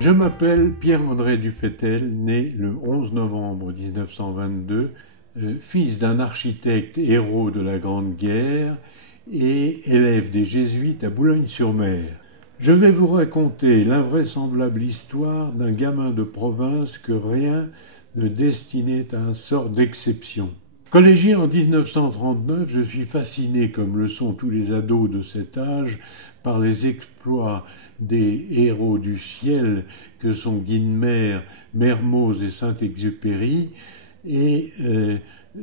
Je m'appelle Pierre-André Dufetel, né le 11 novembre 1922, fils d'un architecte héros de la Grande Guerre et élève des Jésuites à Boulogne-sur-Mer. Je vais vous raconter l'invraisemblable histoire d'un gamin de province que rien ne destinait à un sort d'exception. Collégien en 1939, je suis fasciné, comme le sont tous les ados de cet âge, par les exploits des héros du ciel que sont Guynemer, Mermoz et Saint-Exupéry, et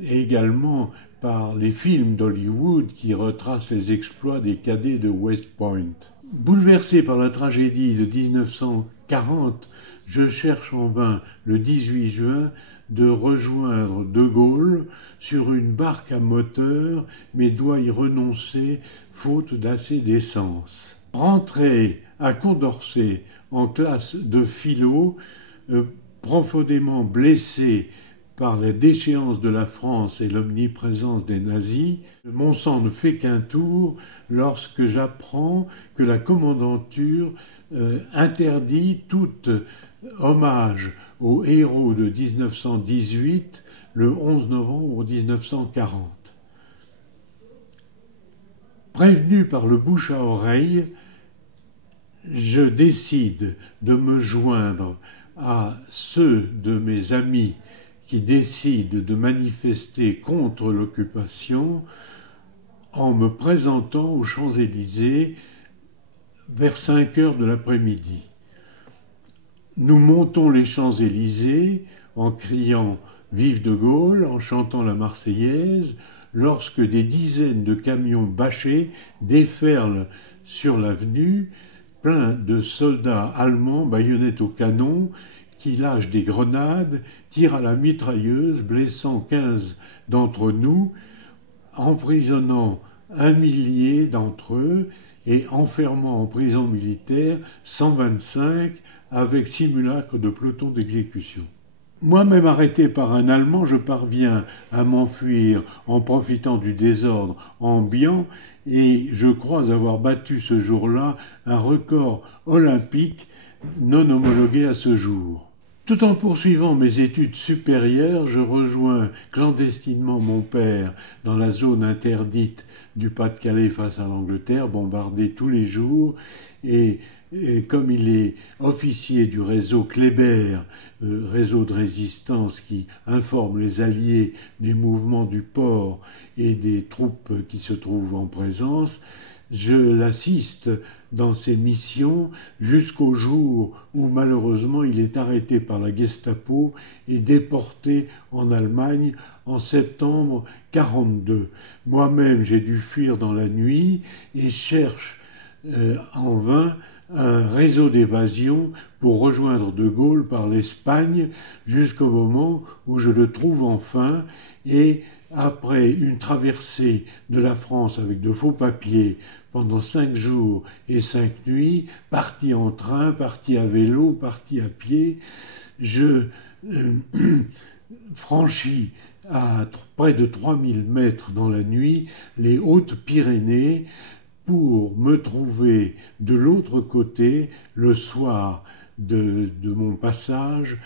également par les films d'Hollywood qui retracent les exploits des cadets de West Point. Bouleversé par la tragédie de 1940, je cherche en vain, le 18 juin, de rejoindre De Gaulle sur une barque à moteur, mais dois y renoncer faute d'assez d'essence. Rentré à Condorcet en classe de philo, profondément blessé par la déchéance de la France et l'omniprésence des nazis, mon sang ne fait qu'un tour lorsque j'apprends que la commandanture interdit tout hommage aux héros de 1918 le 11 novembre 1940. Prévenu par le bouche à oreille, je décide de me joindre à ceux de mes amis qui décident de manifester contre l'occupation en me présentant aux Champs-Élysées vers 5 heures de l'après-midi. Nous montons les Champs-Élysées en criant « Vive de Gaulle », en chantant la Marseillaise, lorsque des dizaines de camions bâchés déferlent sur l'avenue, pleins de soldats allemands baïonnettes au canon, qui lâchent des grenades, tirent à la mitrailleuse, blessant 15 d'entre nous, emprisonnant 1 millier d'entre eux et enfermant en prison militaire 125 avec simulacre de peloton d'exécution. Moi-même arrêté par un Allemand, je parviens à m'enfuir en profitant du désordre ambiant et je crois avoir battu ce jour-là un record olympique non homologué à ce jour. Tout en poursuivant mes études supérieures, je rejoins clandestinement mon père dans la zone interdite du Pas-de-Calais face à l'Angleterre, bombardée tous les jours, et comme il est officier du réseau Kléber, réseau de résistance qui informe les Alliés des mouvements du port et des troupes qui se trouvent en présence, je l'assiste dans ses missions jusqu'au jour où malheureusement il est arrêté par la Gestapo et déporté en Allemagne en septembre 1942. Moi-même j'ai dû fuir dans la nuit et cherche en vain un réseau d'évasion pour rejoindre De Gaulle par l'Espagne jusqu'au moment où je le trouve enfin et après une traversée de la France avec de faux papiers pendant 5 jours et 5 nuits, parti en train, parti à vélo, parti à pied, je franchis à près de 3000 mètres dans la nuit les Hautes-Pyrénées pour me trouver de l'autre côté le soir de mon passage,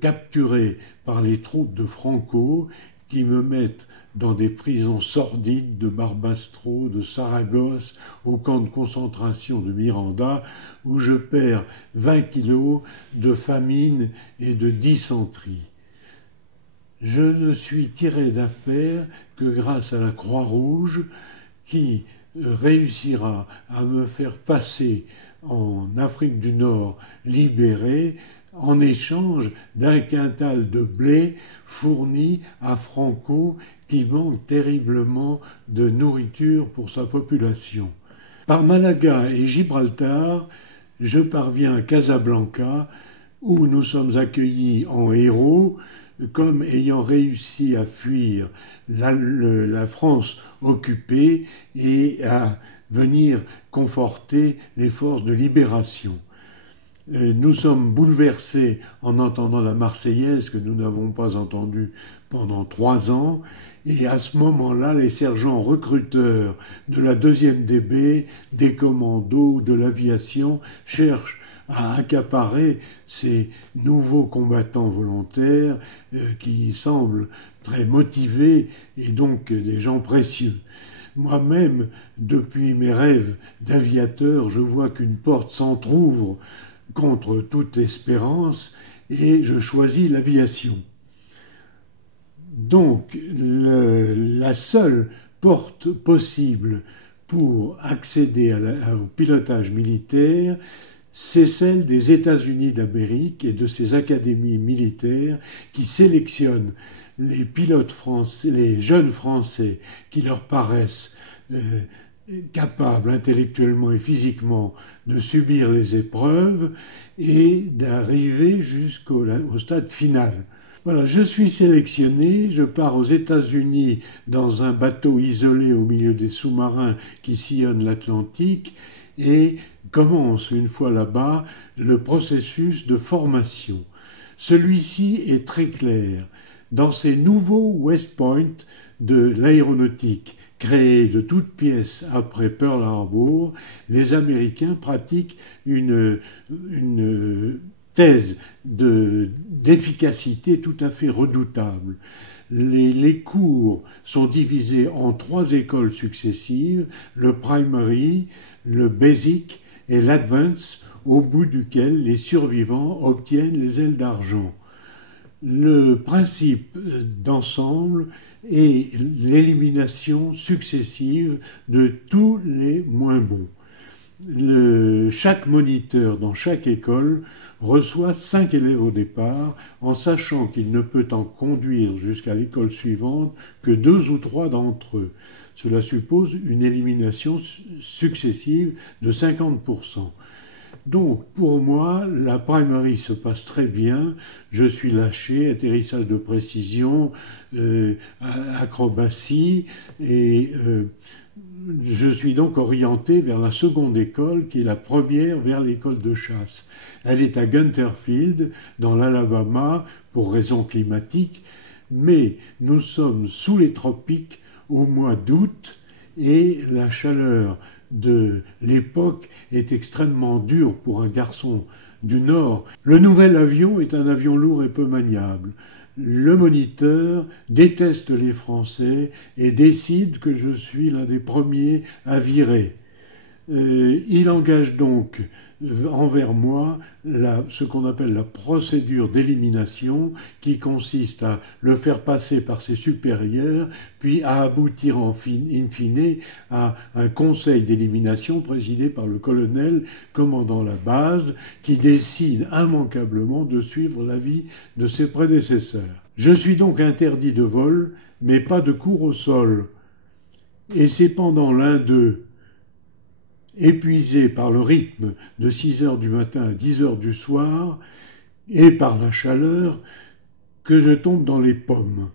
capturé par les troupes de Franco qui me mettent dans des prisons sordides de Barbastro, de Saragosse, au camp de concentration de Miranda, où je perds 20 kilos de famine et de dysenterie. Je ne suis tiré d'affaire que grâce à la Croix-Rouge qui réussira à me faire passer en Afrique du Nord libéré en échange d'un quintal de blé fourni à Franco qui manque terriblement de nourriture pour sa population. Par Malaga et Gibraltar, je parviens à Casablanca où nous sommes accueillis en héros comme ayant réussi à fuir la France occupée et à venir conforter les forces de libération. Nous sommes bouleversés en entendant la Marseillaise que nous n'avons pas entendue pendant 3 ans. Et à ce moment-là, les sergents recruteurs de la 2e DB, des commandos, de l'aviation cherchent à accaparer ces nouveaux combattants volontaires qui semblent très motivés et donc des gens précieux. Moi-même, depuis mes rêves d'aviateur, je vois qu'une porte s'entr'ouvre contre toute espérance et je choisis l'aviation. Donc, la seule porte possible pour accéder au pilotage militaire, c'est celle des États-Unis d'Amérique et de ces académies militaires qui sélectionnent les pilotes français, les jeunes Français qui leur paraissent capables intellectuellement et physiquement de subir les épreuves et d'arriver jusqu'au stade final. Voilà, je suis sélectionné, je pars aux États-Unis dans un bateau isolé au milieu des sous-marins qui sillonnent l'Atlantique et commence, une fois là-bas, le processus de formation. Celui-ci est très clair. Dans ces nouveaux West Point de l'aéronautique, créés de toutes pièces après Pearl Harbor, les Américains pratiquent une thèse d'efficacité tout à fait redoutable. Les cours sont divisés en 3 écoles successives, le primary, le basic et l'advance, au bout duquel les survivants obtiennent les ailes d'argent. Le principe d'ensemble est l'élimination successive de tous les moins bons. Chaque moniteur dans chaque école reçoit 5 élèves au départ, en sachant qu'il ne peut en conduire jusqu'à l'école suivante que 2 ou 3 d'entre eux. Cela suppose une élimination successive de 50%. Donc, pour moi, la primary se passe très bien. Je suis lâché, atterrissage de précision, acrobatie, et je suis donc orienté vers la seconde école, qui est la première vers l'école de chasse. Elle est à Gunterfield, dans l'Alabama, pour raisons climatiques, mais nous sommes sous les tropiques au mois d'août, et la chaleur de l'époque est extrêmement dure pour un garçon du Nord. Le nouvel avion est un avion lourd et peu maniable. Le moniteur déteste les Français et décide que je suis l'un des premiers à virer. Il engage donc envers moi ce qu'on appelle la procédure d'élimination, qui consiste à le faire passer par ses supérieurs, puis à aboutir in fine à un conseil d'élimination présidé par le colonel commandant la base, qui décide immanquablement de suivre l'avis de ses prédécesseurs. Je suis donc interdit de vol, mais pas de cours au sol. Et c'est pendant l'un d'eux, épuisé par le rythme de 6 heures du matin à 10 heures du soir, et par la chaleur, que je tombe dans les pommes.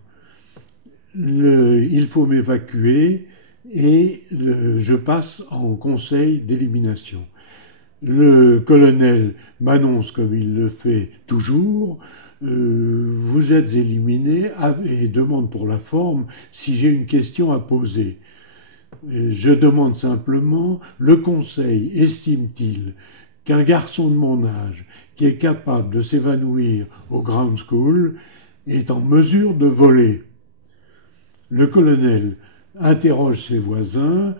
Il faut m'évacuer et je passe en conseil d'élimination. Le colonel m'annonce, comme il le fait toujours, vous êtes éliminé, et demande pour la forme si j'ai une question à poser. Je demande simplement, le Conseil estime-t-il qu'un garçon de mon âge qui est capable de s'évanouir au ground school est en mesure de voler? Le colonel interroge ses voisins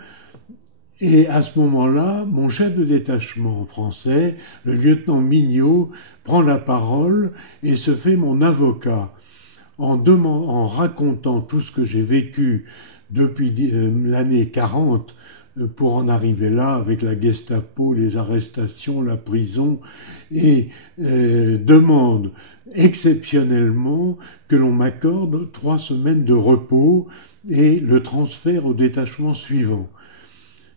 et à ce moment-là, mon chef de détachement français, le lieutenant Mignot, prend la parole et se fait mon avocat en racontant tout ce que j'ai vécu depuis l'année 40 pour en arriver là avec la Gestapo, les arrestations, la prison, et demande exceptionnellement que l'on m'accorde 3 semaines de repos et le transfert au détachement suivant.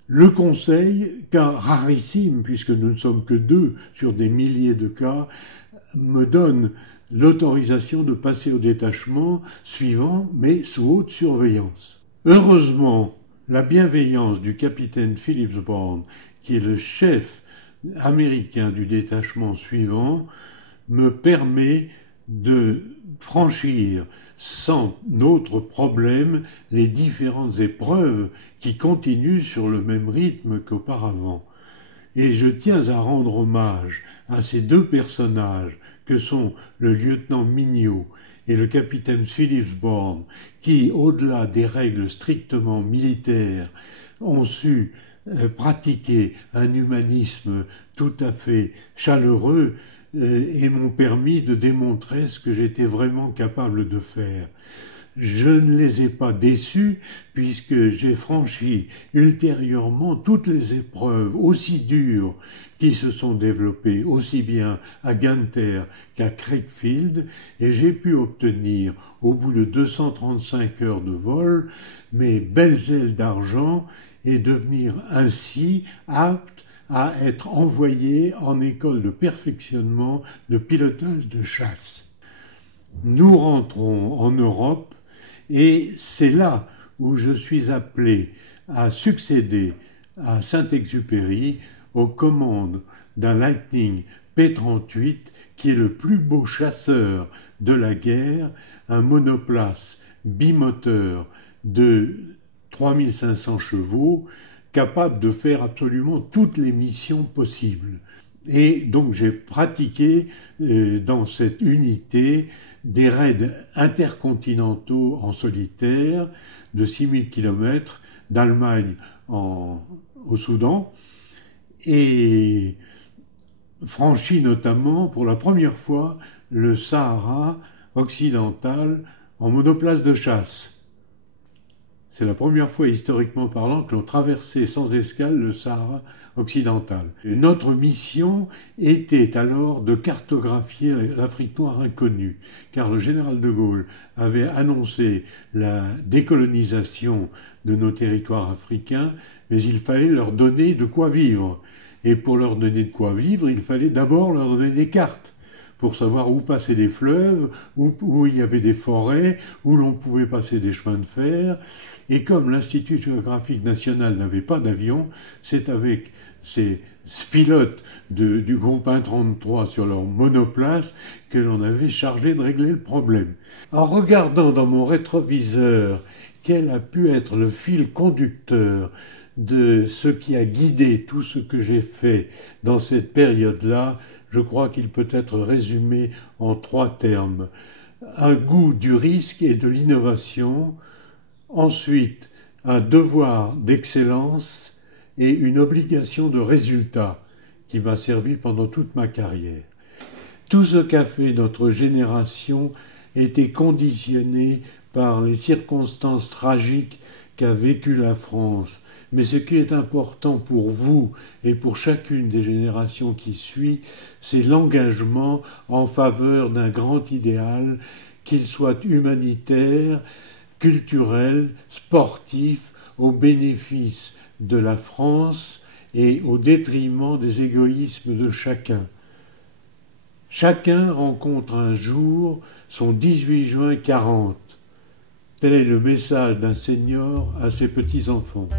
Le Conseil, cas rarissime puisque nous ne sommes que 2 sur des milliers de cas, me donne l'autorisation de passer au détachement suivant, mais sous haute surveillance. Heureusement, la bienveillance du capitaine Phillips Brown, qui est le chef américain du détachement suivant, me permet de franchir sans autre problème les différentes épreuves qui continuent sur le même rythme qu'auparavant. Et je tiens à rendre hommage à ces deux personnages que sont le lieutenant Mignot et le capitaine Philipsborn, qui, au-delà des règles strictement militaires, ont su pratiquer un humanisme tout à fait chaleureux et m'ont permis de démontrer ce que j'étais vraiment capable de faire. Je ne les ai pas déçus puisque j'ai franchi ultérieurement toutes les épreuves aussi dures qui se sont développées aussi bien à Gunther qu'à Craigfield et j'ai pu obtenir au bout de 235 heures de vol mes belles ailes d'argent et devenir ainsi apte à être envoyé en école de perfectionnement de pilotage de chasse. Nous rentrons en Europe et c'est là où je suis appelé à succéder à Saint-Exupéry aux commandes d'un Lightning P-38 qui est le plus beau chasseur de la guerre, un monoplace bimoteur de 3500 chevaux, capable de faire absolument toutes les missions possibles. Et donc j'ai pratiqué dans cette unité des raids intercontinentaux en solitaire de 6000 km d'Allemagne au Soudan et franchi notamment pour la première fois le Sahara occidental en monoplace de chasse. C'est la première fois historiquement parlant que l'on traversait sans escale le Sahara occidental. Et notre mission était alors de cartographier l'Afrique noire inconnue, car le général de Gaulle avait annoncé la décolonisation de nos territoires africains, mais il fallait leur donner de quoi vivre. Et pour leur donner de quoi vivre, il fallait d'abord leur donner des cartes pour savoir où passaient des fleuves, où il y avait des forêts, où l'on pouvait passer des chemins de fer. Et comme l'Institut géographique national n'avait pas d'avion, c'est avec ces pilotes du groupe 133 sur leur monoplace que l'on avait chargé de régler le problème. En regardant dans mon rétroviseur quel a pu être le fil conducteur de ce qui a guidé tout ce que j'ai fait dans cette période-là, je crois qu'il peut être résumé en 3 termes. Un goût du risque et de l'innovation, ensuite un devoir d'excellence et une obligation de résultat qui m'a servi pendant toute ma carrière. Tout ce qu'a fait notre génération était conditionné par les circonstances tragiques qu'a vécues la France. Mais ce qui est important pour vous et pour chacune des générations qui suivent, c'est l'engagement en faveur d'un grand idéal, qu'il soit humanitaire, culturel, sportif, au bénéfice de la France et au détriment des égoïsmes de chacun. Chacun rencontre un jour son 18 juin 40. Tel est le message d'un senior à ses petits-enfants.